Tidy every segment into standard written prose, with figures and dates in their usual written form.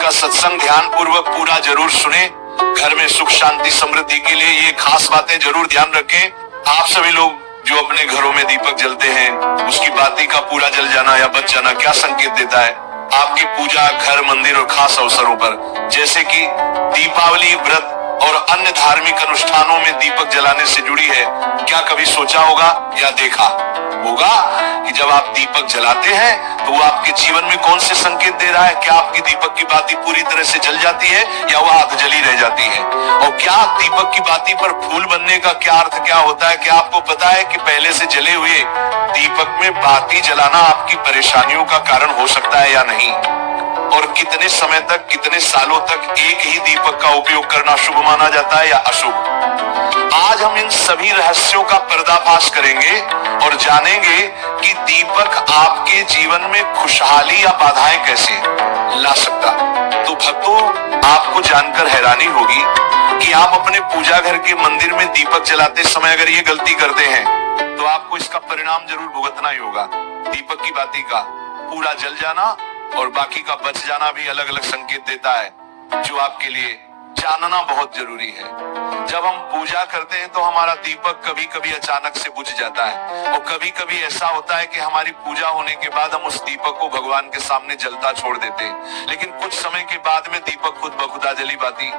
का सत्संग ध्यान पूर्वक पूरा जरूर सुने। घर में सुख शांति समृद्धि के लिए ये खास बातें जरूर ध्यान रखें। आप सभी लोग जो अपने घरों में दीपक जलते हैं, उसकी बाती का पूरा जल जाना या बच जाना क्या संकेत देता है? आपकी पूजा घर, मंदिर और खास अवसरों पर जैसे कि दीपावली, व्रत और अन्य धार्मिक अनुष्ठानों में दीपक जलाने से जुड़ी है। क्या कभी सोचा होगा या देखा होगा कि जब आप दीपक जलाते हैं तो वो आपके जीवन में कौन से संकेत दे रहा है? क्या आपकी दीपक की बाती पूरी तरह से जल जाती है या वह आध जली रह जाती है? और क्या दीपक की बाती पर फूल बनने का क्या अर्थ क्या होता है? क्या आपको पता है कि पहले से जले हुए दीपक में बाती जलाना आपकी परेशानियों का कारण हो सकता है या नहीं? और कितने समय तक, कितने सालों तक एक ही दीपक का उपयोग करना शुभ माना जाता है या अशुभ? आज हम इन सभी रहस्यों का पर्दाफाश करेंगे और जानेंगे कि दीपक आपके जीवन में खुशहाली या बाधाएं कैसे ला सकता। तो भक्तों, आपको जानकर हैरानी होगी कि आप अपने पूजा घर के मंदिर में दीपक जलाते समय अगर ये गलती करते हैं तो आपको इसका परिणाम जरूर भुगतना ही होगा। दीपक की बाती का पूरा जल जाना और बाकी का बच जाना भी अलग अलग संकेत देता है, जो आपके लिए जानना बहुत जरूरी है। जब हम पूजा करते हैं तो हमारा दीपक कभी कभी अचानक से बुझ जाता है और कभी कभी ऐसा होता है कि हमारी पूजा होने के बाद हम उस दीपक को भगवान के सामने जलता छोड़ देते हैं, लेकिन कुछ समय के बाद में दीपक खुद ब खुदा जली बाती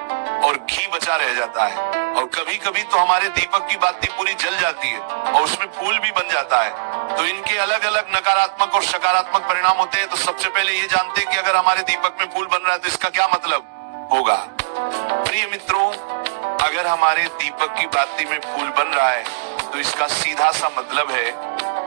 और घी बचा रह जाता है। और कभी कभी तो हमारे दीपक की बाती पूरी जल जाती है और उसमें फूल भी बन जाता है। तो इनके अलग अलग नकारात्मक और सकारात्मक परिणाम होते हैं। तो सबसे पहले ये जानते हैं कि अगर हमारे दीपक में फूल बन रहा है तो इसका क्या मतलब होगा। प्रिय मित्रों, अगर हमारे दीपक की बाती में फूल बन रहा है तो इसका सीधा सा मतलब है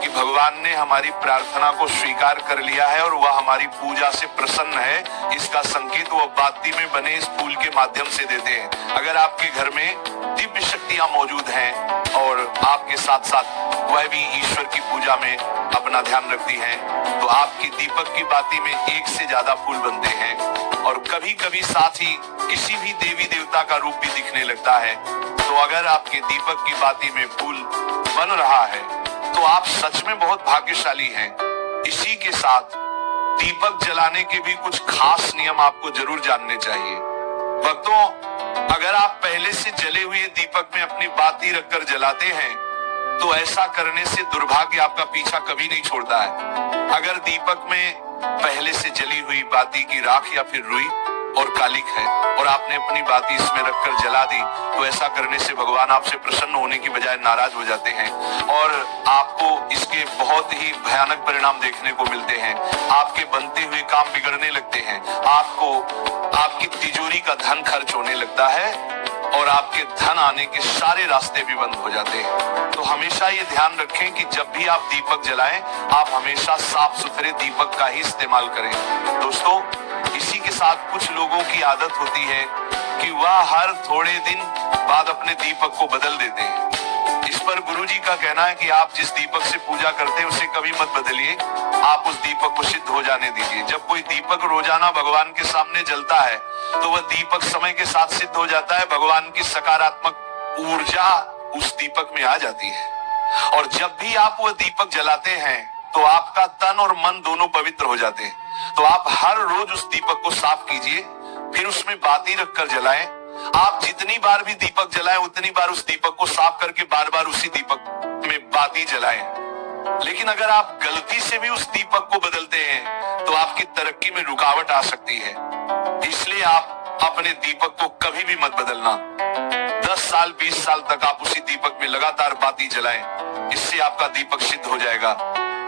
कि भगवान ने हमारी प्रार्थना को स्वीकार कर लिया है और वह हमारी पूजा से प्रसन्न है। इसका संकेत वह बाती में बने इस फूल के माध्यम से देते हैं। अगर आपके घर में दिव्य शक्तियां मौजूद हैं और आपके साथ साथ वह भी ईश्वर की पूजा में अपना ध्यान रखती हैं, तो आपकी दीपक की बाती में एक से ज्यादा फूल बनते हैं और कभी कभी साथ ही किसी भी देवी देवता का रूप भी दिखने लगता है। तो अगर आपके दीपक की बाती में फूल बन रहा है तो आप सच में बहुत भाग्यशाली हैं। इसी के साथ दीपक जलाने के भी कुछ खास नियम आपको जरूर जानने चाहिए। भक्तों, अगर आप पहले से जले हुए दीपक में अपनी बाती रखकर जलाते हैं तो ऐसा करने से दुर्भाग्य आपका पीछा कभी नहीं छोड़ता है। अगर दीपक में पहले से जली हुई बाती की राख या फिर रुई और कालिक है और आपने अपनी बाती इसमें रखकर जला दी तो ऐसा करने से भगवान आपसे प्रसन्न होने की बजाय नाराज हो जाते हैं और आपको इसके बहुत ही भयानक परिणाम देखने को मिलते हैं। आपके बनते हुए काम बिगड़ने लगते हैं, आपको आपकी तिजोरी का धन खर्च होने लगता है और आपके धन आने के सारे रास्ते भी बंद हो जाते हैं। तो हमेशा ये ध्यान रखें कि जब भी आप दीपक जलाएं, आप हमेशा साफ सुथरे दीपक का ही इस्तेमाल करें। दोस्तों, इसी के साथ कुछ लोगों की आदत होती है कि वह हर थोड़े दिन बाद अपने दीपक को बदल देते हैं। इस पर गुरुजी का कहना है कि आप जिस दीपक से पूजा करते हैं उसे कभी मत बदलिए, आप उस दीपक को सिद्ध हो जाने दीजिए। जब कोई दीपक रोजाना भगवान के सामने जलता है तो वह दीपक समय के साथ सिद्ध हो जाता है। भगवान की सकारात्मक ऊर्जा उस दीपक में आ जाती है और जब भी आप वह दीपक जलाते हैं तो आपका तन और मन दोनों पवित्र हो जाते हैं। तो आप हर रोज उस दीपक को साफ कीजिए, फिर उसमें बाती रखकर जलाएं। आप जितनी बार भी दीपक जलाएं उतनी बार उस दीपक को साफ करके बार बार उसी दीपक में बाती जलाएं। लेकिन अगर आप गलती से भी उस दीपक को बदलते हैं तो आपकी तरक्की में रुकावट आ सकती है। इसलिए आप अपने दीपक को कभी भी मत बदलना। 10 साल 20 साल तक आप उसी दीपक में लगातार बाती जलाएं, इससे आपका दीपक सिद्ध हो जाएगा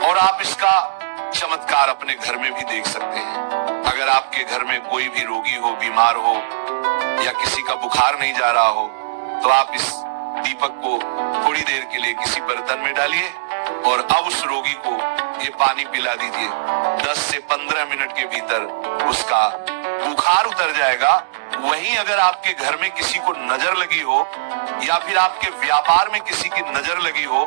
और आप इसका चमत्कार अपने घर में भी देख सकते हैं। अगर आपके घर में कोई भी रोगी हो, बीमार हो या किसी का बुखार नहीं जा रहा हो तो आप इस दीपक को थोड़ी देर के लिए किसी बर्तन में डालिए और अब उस रोगी को ये पानी पिला दीजिए। 10 से 15 मिनट के भीतर उसका बुखार उतर जाएगा। वहीं अगर आपके घर में किसी को नजर लगी हो या फिर आपके व्यापार में किसी की नजर लगी हो,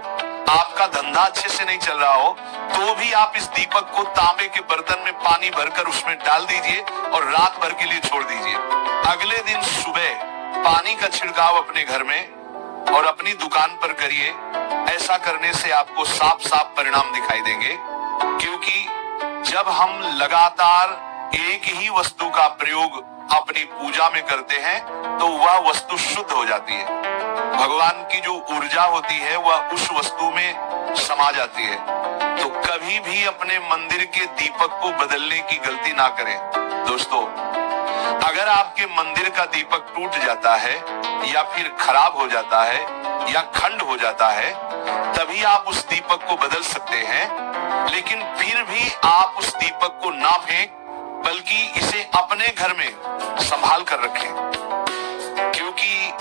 आपका धंधा अच्छे से नहीं चल रहा हो, तो भी आप इस दीपक को तांबे के बर्तन में पानी भरकर उसमें डाल दीजिए और रात भर के लिए छोड़ दीजिए। अगले दिन सुबह पानी का छिड़काव अपने घर में और अपनी दुकान पर करिए। ऐसा करने से आपको साफ साफ परिणाम दिखाई देंगे, क्योंकि जब हम लगातार एक ही वस्तु का प्रयोग अपनी पूजा में करते हैं तो वह वस्तु शुद्ध हो जाती है। भगवान की जो ऊर्जा होती है वह उस वस्तु में समा जाती है। तो कभी भी अपने मंदिर के दीपक को बदलने की गलती ना करें। दोस्तों, अगर आपके मंदिर का दीपक टूट जाता है या फिर खराब हो जाता है या खंड हो जाता है, तभी आप उस दीपक को बदल सकते हैं। लेकिन फिर भी आप उस दीपक को ना फेंक, बल्कि इसे अपने घर में संभाल कर रखें, क्योंकि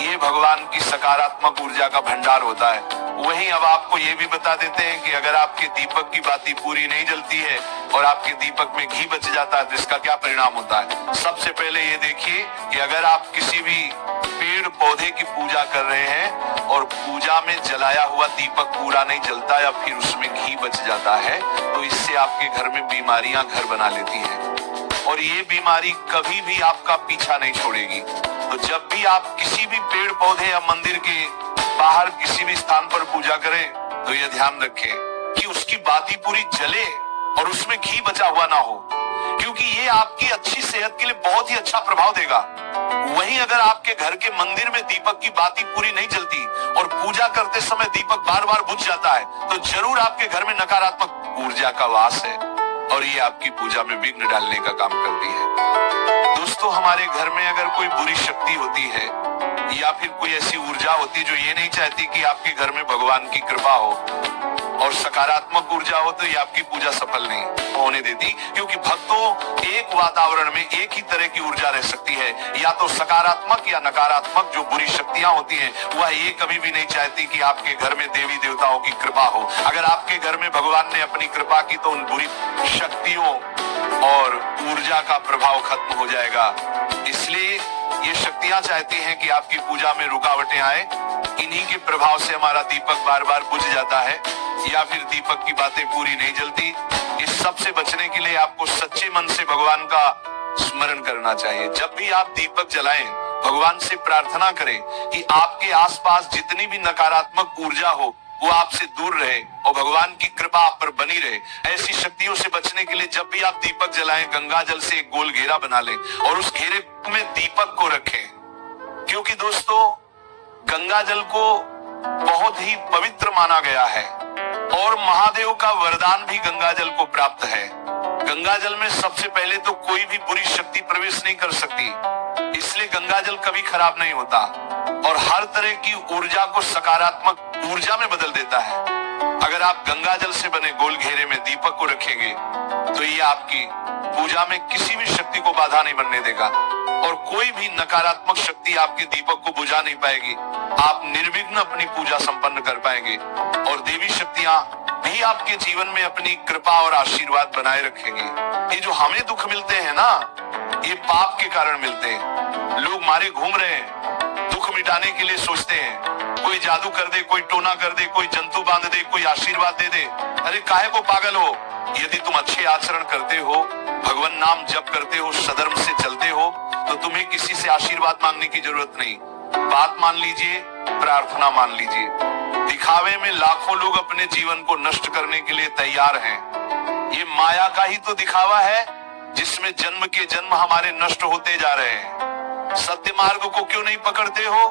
ये भगवान की सकारात्मक ऊर्जा का भंडार होता है। वहीं अब आपको ये भी बता देते हैं कि अगर आपके दीपक की बाती पूरी नहीं जलती है और आपके दीपक में घी बच जाता है तो इसका क्या परिणाम होता है। सबसे पहले ये देखिए कि अगर आप किसी भी पेड़ पौधे की पूजा कर रहे हैं और पूजा में जलाया हुआ दीपक पूरा नहीं जलता या फिर उसमें घी बच जाता है, तो इससे आपके घर में बीमारियां घर बना लेती हैं और ये बीमारी कभी भी आपका पीछा नहीं छोड़ेगी। तो जब भी आप किसी भी पेड़ पौधे या मंदिर के बाहर किसी भी स्थान पर पूजा करें तो यह ध्यान रखें कि उसकी बाती पूरी जले और उसमें घी बचा हुआ ना हो, क्योंकि ये आपकी अच्छी सेहत के लिए बहुत ही अच्छा प्रभाव देगा। वहीं अगर आपके घर के मंदिर में दीपक की बाती पूरी नहीं जलती और पूजा करते समय दीपक बार बार बुझ जाता है तो जरूर आपके घर में नकारात्मक ऊर्जा का वास है और ये आपकी पूजा में विघ्न डालने का काम करती है। दोस्तों, हमारे घर में अगर कोई बुरी शक्ति होती है या फिर कोई ऐसी ऊर्जा होती है जो ये नहीं चाहती कि आपके घर में भगवान की कृपा हो और सकारात्मक ऊर्जा हो, तो ये आपकी पूजा सफल नहीं होने देती, क्योंकि भक्तों एक वातावरण में एक ही तरह की ऊर्जा रह सकती है, या तो सकारात्मक या नकारात्मक। जो बुरी शक्तियां होती हैं वह ये कभी भी नहीं चाहती कि आपके घर में देवी देवताओं की कृपा हो। अगर आपके घर में भगवान ने अपनी कृपा की तो उन बुरी शक्तियों और ऊर्जा का प्रभाव खत्म हो जाएगा। इसलिए ये शक्तियां चाहती हैं कि आपकी पूजा में रुकावटें आए। इन्हीं के प्रभाव से हमारा दीपक बार बार बुझ जाता है या फिर दीपक की बातें पूरी नहीं जलती। इस सब से बचने के लिए आपको सच्चे मन से भगवान का स्मरण करना चाहिए। जब भी आप दीपक जलाएं, भगवान से प्रार्थना करें कि आपके आसपास जितनी भी नकारात्मक ऊर्जा हो वो आपसे दूर रहे और भगवान की कृपा आप पर बनी रहे। ऐसी शक्तियों से बचने के लिए जब भी आप दीपक जलाएं, गंगा जल से एक गोल घेरा बना लें और उस घेरे में दीपक को रखें, क्योंकि दोस्तों गंगा जल को बहुत ही पवित्र माना गया है और महादेव का वरदान भी गंगा जल को प्राप्त है। गंगा जल में सबसे पहले तो कोई भी बुरी शक्ति प्रवेश नहीं कर सकती, इसलिए गंगा जल कभी खराब नहीं होता और हर तरह की ऊर्जा को सकारात्मक ऊर्जा में बदल देता है। अगर आप गंगा जल से बने गोल घेरे में दीपक को रखेंगे तो ये आपकी पूजा में किसी भी शक्ति को बाधा नहीं बनने देगा और कोई भी नकारात्मक शक्ति आपके दीपक को बुझा नहीं पाएगी। आप निर्विघ्न अपनी पूजा संपन्न कर पाएंगे और देवी शक्तियां भी आपके जीवन में अपनी कृपा और आशीर्वाद बनाए रखेंगे। ये जो हमें दुख मिलते हैं ना, ये पाप के कारण मिलते हैं। लोग मारे घूम रहे हैं, दुख मिटाने के लिए सोचते हैं कोई जादू कर दे, कोई टोना कर दे, कोई जंतु बांध दे, कोई आशीर्वाद दे दे। अरे काहे को पागल हो? यदि तुम अच्छे आचरण करते हो, भगवान नाम जप करते हो, सधर्म से चलते हो, तो तुम्हें किसी से आशीर्वाद मांगने की जरूरत नहीं। बात मान लीजिए, प्रार्थना मान लीजिए। दिखावे में लाखों लोग अपने जीवन को नष्ट करने के लिए तैयार हैं। ये माया का ही तो दिखावा है जिसमें जन्म के जन्म हमारे नष्ट होते जा रहे हैं। सत्य मार्ग को क्यों नहीं पकड़ते हो?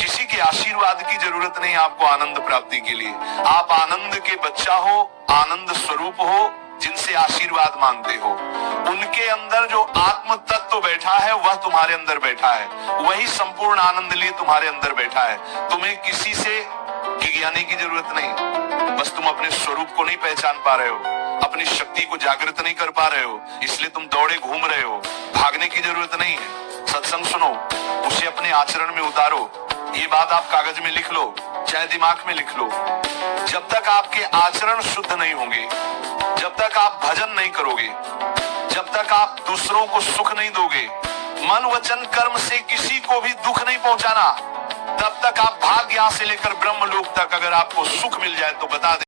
किसी के आशीर्वाद की जरूरत नहीं आपको आनंद प्राप्ति के लिए। आप आनंद के बच्चा हो, आनंद स्वरूप हो, जिनसे आशीर्वाद मांगते हो। उनके अंदर जो आत्म तत्व बैठा है वह तुम्हारे अंदर बैठा है, वही संपूर्ण आनंद लिए तुम्हारे अंदर बैठा है। तुम्हें किसी से गिज्ञाने की जरूरत नहीं। बस तुम अपने स्वरूप को नहीं पहचान पा रहे हो, अपनी शक्ति को जागृत नहीं कर पा रहे हो, इसलिए तुम दौड़े घूम रहे हो। भागने की जरूरत नहीं है। सत्संग सुनो, उसे अपने आचरण में उतारो। ये बात आप कागज में लिख लो, चाहे दिमाग में लिख लो। जब तक आपके आचरण शुद्ध नहीं होंगे, जब तक आप भजन नहीं करोगे, जब तक आप दूसरों को सुख नहीं दोगे, मन वचन कर्म से किसी को भी दुख नहीं पहुंचाना, तब तक आप भाग्य से लेकर ब्रह्मलोक तक अगर आपको सुख मिल जाए तो बता दें।